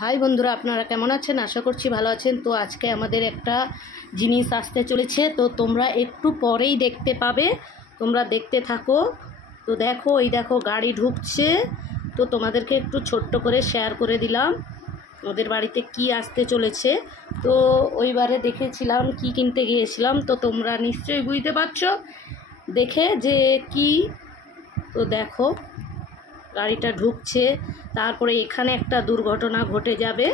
High বন্ধুরা, আপনারা কেমন আছেন? আশা করছি ভালো আছেন। তো আজকে আমাদের একটা জিনিস আসতে চলেছে, তো তোমরা একটু পরেই দেখতে পাবে, তোমরা দেখতে থাকো। তো দেখো, এই দেখো গাড়ি ঢুকছে। তো তোমাদেরকে একটু ছোট্ট করে শেয়ার করে দিলাম ওদের বাড়িতে কি আসতে চলেছে। তো ওইবারে দেখেছিলাম কি কিনতে গিয়েছিলাম, তো তোমরা নিশ্চয়ই বুঝতে পারছো দেখে যে কি। তো দেখো গাড়িটা ঢুকছে, তারপরে এখানে একটা দুর্ঘটনা ঘটে যাবে,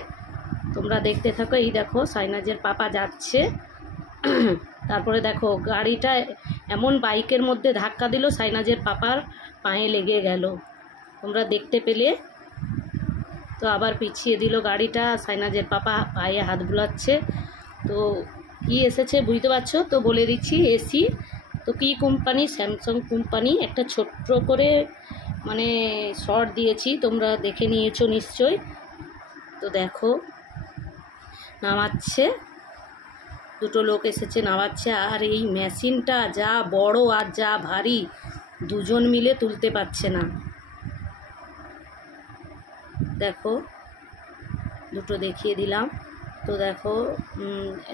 তোমরা দেখতে থাকো। এই দেখো সাইনাজের পাপা যাচ্ছে, তারপরে দেখো গাড়িটা এমন বাইকের মধ্যে ধাক্কা দিল, সাইনাজের পাপার পায়ে লেগে গেল, তোমরা দেখতে পেলে। তো আবার পিছিয়ে দিল গাড়িটা, সাইনাজের পাপা পায়ে হাত বুলাচ্ছে। তো কি এসেছে বুঝতে পারছো? তো বলে দিচ্ছি, এসি। তো কি কোম্পানি? Samsung company. একটা ছোট্ট করে মানে শর্ট দিয়েছি, তোমরা দেখে নিয়েছো নিশ্চয়। তো দেখো নামাচ্ছে, দুটো লোক এসেছে নামাচ্ছে। আর এই মেশিনটা যা বড় আর যা ভারী, দুজন মিলে তুলতে পারছে না। দেখো দুটো দেখিয়ে দিলাম। তো দেখো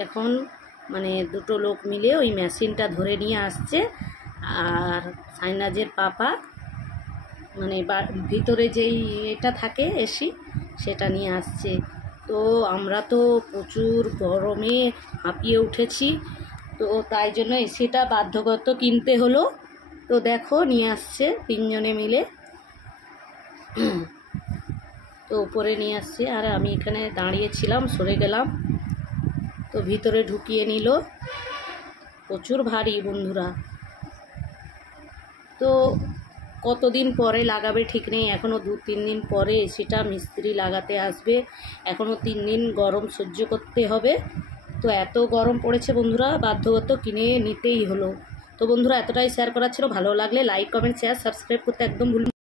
এখন মানে দুটো লোক মিলে ওই মেশিনটা ধরে নিয়ে আসছে, আর সাইনাজের পাপা মানে ভিতরে যেই এটা থাকে এসি, সেটা নিয়ে আসছে। তো আমরা তো প্রচুর গরমে হাঁপিয়ে উঠেছি, তো তাই জন্য এসিটা বাধ্যগত কিনতে হলো। তো দেখো নিয়ে আসছে তিনজনে মিলে, তো উপরে নিয়ে আসছে, আর আমি এখানে দাঁড়িয়েছিলাম, সরে গেলাম। তো ভিতরে ঢুকিয়ে নিল, প্রচুর ভারী বন্ধুরা। তো কতদিন পরে লাগাবে ঠিক নেই, এখনও 2-3 দিন পরে এসিটা মিস্ত্রি লাগাতে আসবে, এখনও 3 দিন গরম সহ্য করতে হবে। তো এত গরম পড়েছে বন্ধুরা, বাধ্যগত কিনে নিতেই হলো। তো বন্ধুরা এতটাই শেয়ার করা ছিল, ভালো লাগলে লাইক, কমেন্ট, শেয়ার, সাবস্ক্রাইব করতে একদম ভুলবেন না।